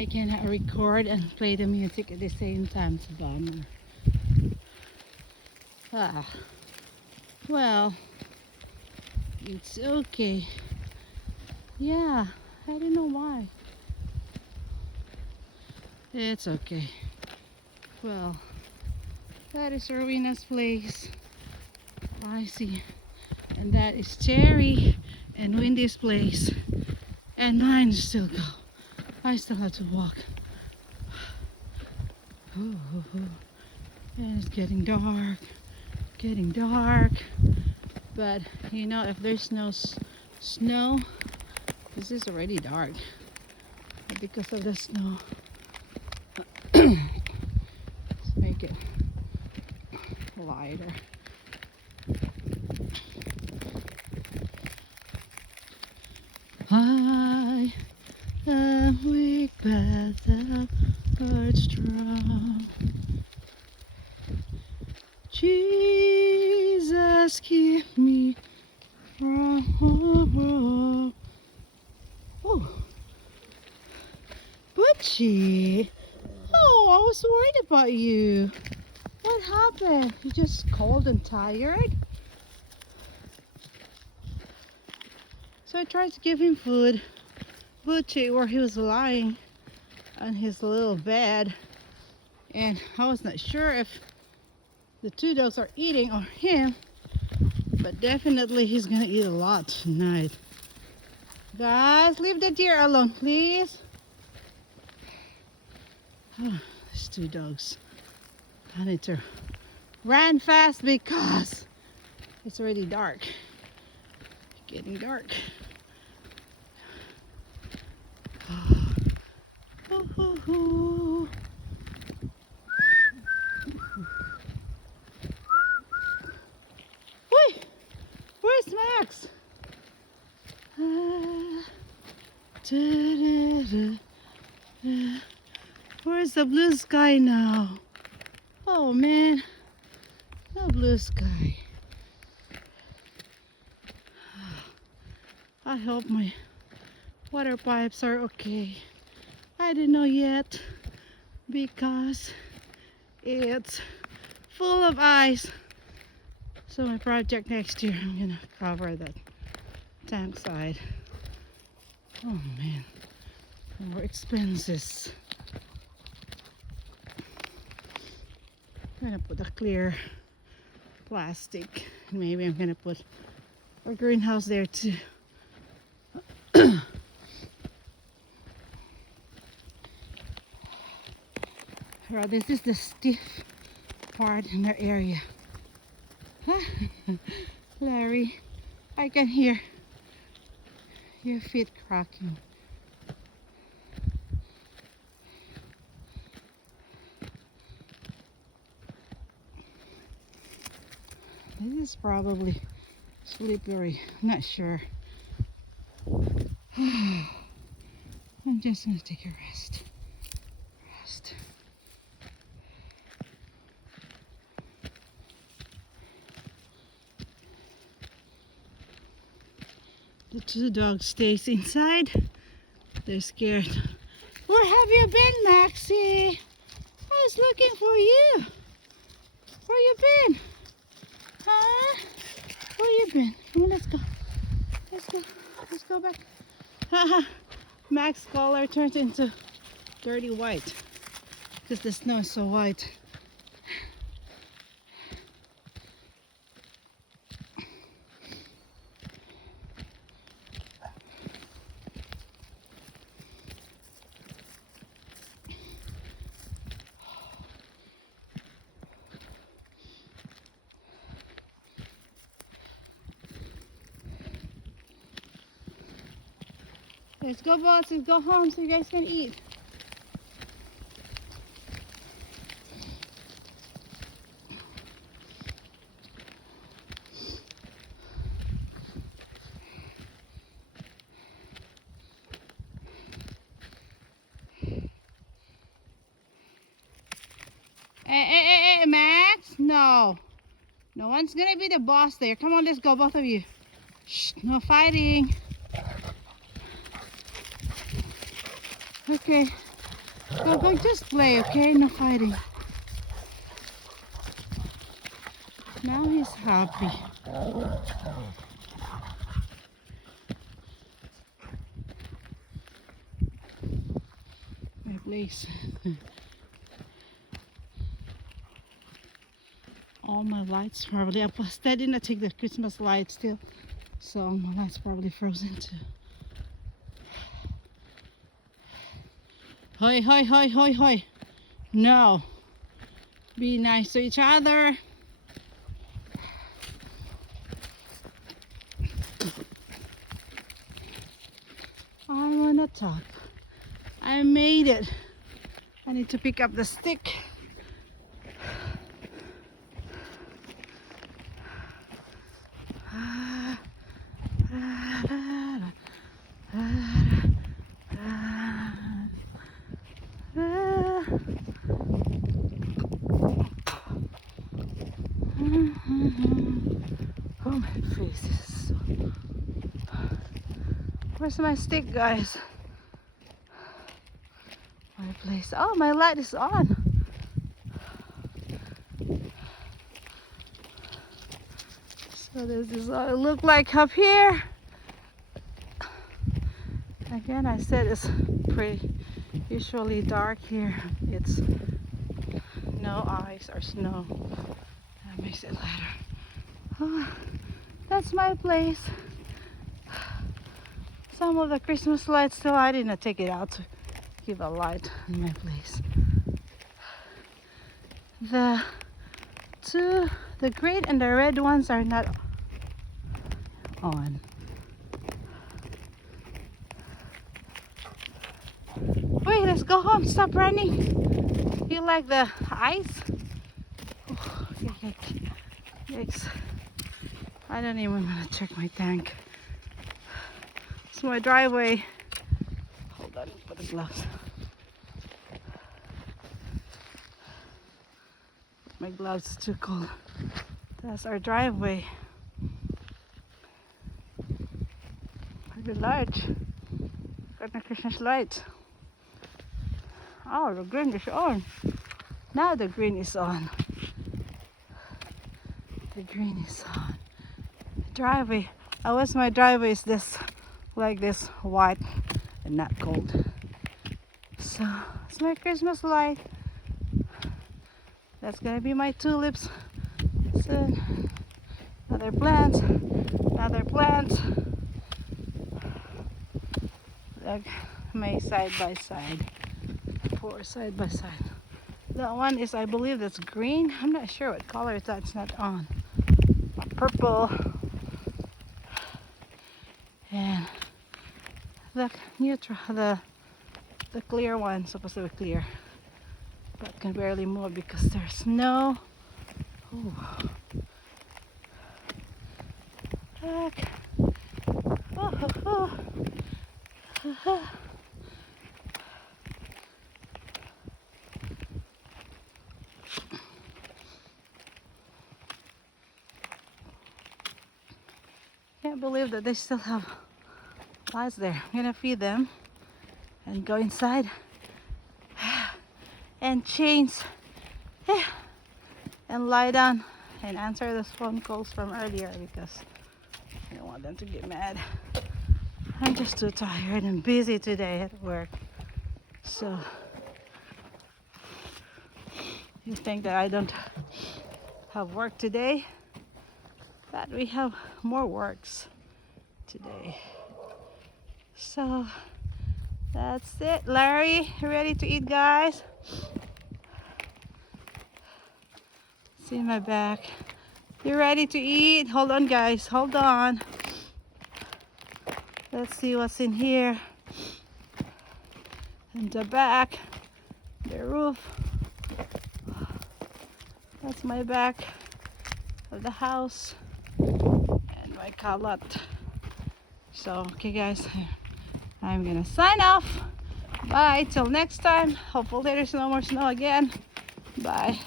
I cannot record and play the music at the same time. It's a bummer. Ah, well, it's okay. Yeah, I don't know why. It's okay. Well, that is Rowena's place. I see. And that is Cherry and Wendy's place. And mine still go. I still have to walk. And it's getting dark. Getting dark. But you know, if there's no snow, this is already dark. But because of the snow, let's make it lighter. I am weak, but thou art strong. Jesus, keep me from wrong. Oh, Butchie. Oh, I was worried about you. What happened? You just cold and tired? So I tried to give him food. Butchie, where he was lying on his little bed. And I was not sure if the two dogs are eating or him. But definitely he's gonna eat a lot tonight. Guys, leave the deer alone, please. Oh, these two dogs. I need to run fast because it's already dark. Getting dark. Wait, where's Max? Where's the blue sky now? Oh man, no blue sky. I hope my water pipes are okay. I don't know yet because it's full of ice. So my project next year, I'm gonna cover that tank side. Oh man, more expenses. I'm gonna put a clear plastic. Maybe I'm gonna put a greenhouse there too. Right, this is the stiff part in the area. Larry, I can hear your feet cracking. This is probably slippery, not sure. I'm just gonna take a rest. The two dogs stays inside. They're scared. Where have you been, Maxie? I was looking for you. Where you been? Huh? Where you been? Come on, let's go. Let's go. Let's go back. Haha. Max's collar turns into dirty white because the snow is so white. Let's go, boss. Let's go home so you guys can eat. Hey, Max. No. No one's gonna be the boss there. Come on, let's go, both of you. Shh, no fighting. Okay, Go, go, just play, okay? No fighting. Now he's happy. My place. All my lights probably. I didn't take the Christmas lights still, so all my lights probably frozen too. Hoi, hoi, hoi, hoi, hoi. No. Be nice to each other. I'm on the top. I made it. I need to pick up the stick. Oh, my face is so... Where's my stick, guys? My place. Oh, my light is on. So this is what it look like up here. Again, I said it's pretty usually dark here. It's no ice or snow. That makes it lighter. Oh, that's my place. Some of the Christmas lights still, I didn't take it out to give a light in my place. The green and the red ones are not on. Wait, let's go home. Stop running. You like the ice? Oh, yikes. I don't even want to check my tank. It's my driveway. Hold on, put the gloves. My gloves are too cold. That's our driveway. Pretty large. Got the Christmas lights. Oh, the green is on. Now the green is on. The green is on. Driveway. I wish my driveway is this, like this, white and not cold. So it's my Christmas light. That's gonna be my tulips soon. Another plant. Like my side by side. 4 side by side. That one is, I believe that's green. I'm not sure what color is that. It's not on. Purple. And the neutral, the clear one, supposed to be clear, but can barely move because there's snow. Ooh. Look. Oh. Can't believe that they still have lights there. I'm gonna feed them and go inside and change and lie down and answer those phone calls from earlier because I don't want them to get mad. I'm just too tired and busy today at work. So you think that I don't have work today? But we have more works today. So that's it. Larry, you ready to eat, guys? See my back. You ready to eat? Hold on, guys. Hold on. Let's see what's in here. And the back, the roof. That's my back of the house and my calot. So, okay, guys, I'm gonna sign off. Bye till next time. Hopefully there's no more snow again. Bye.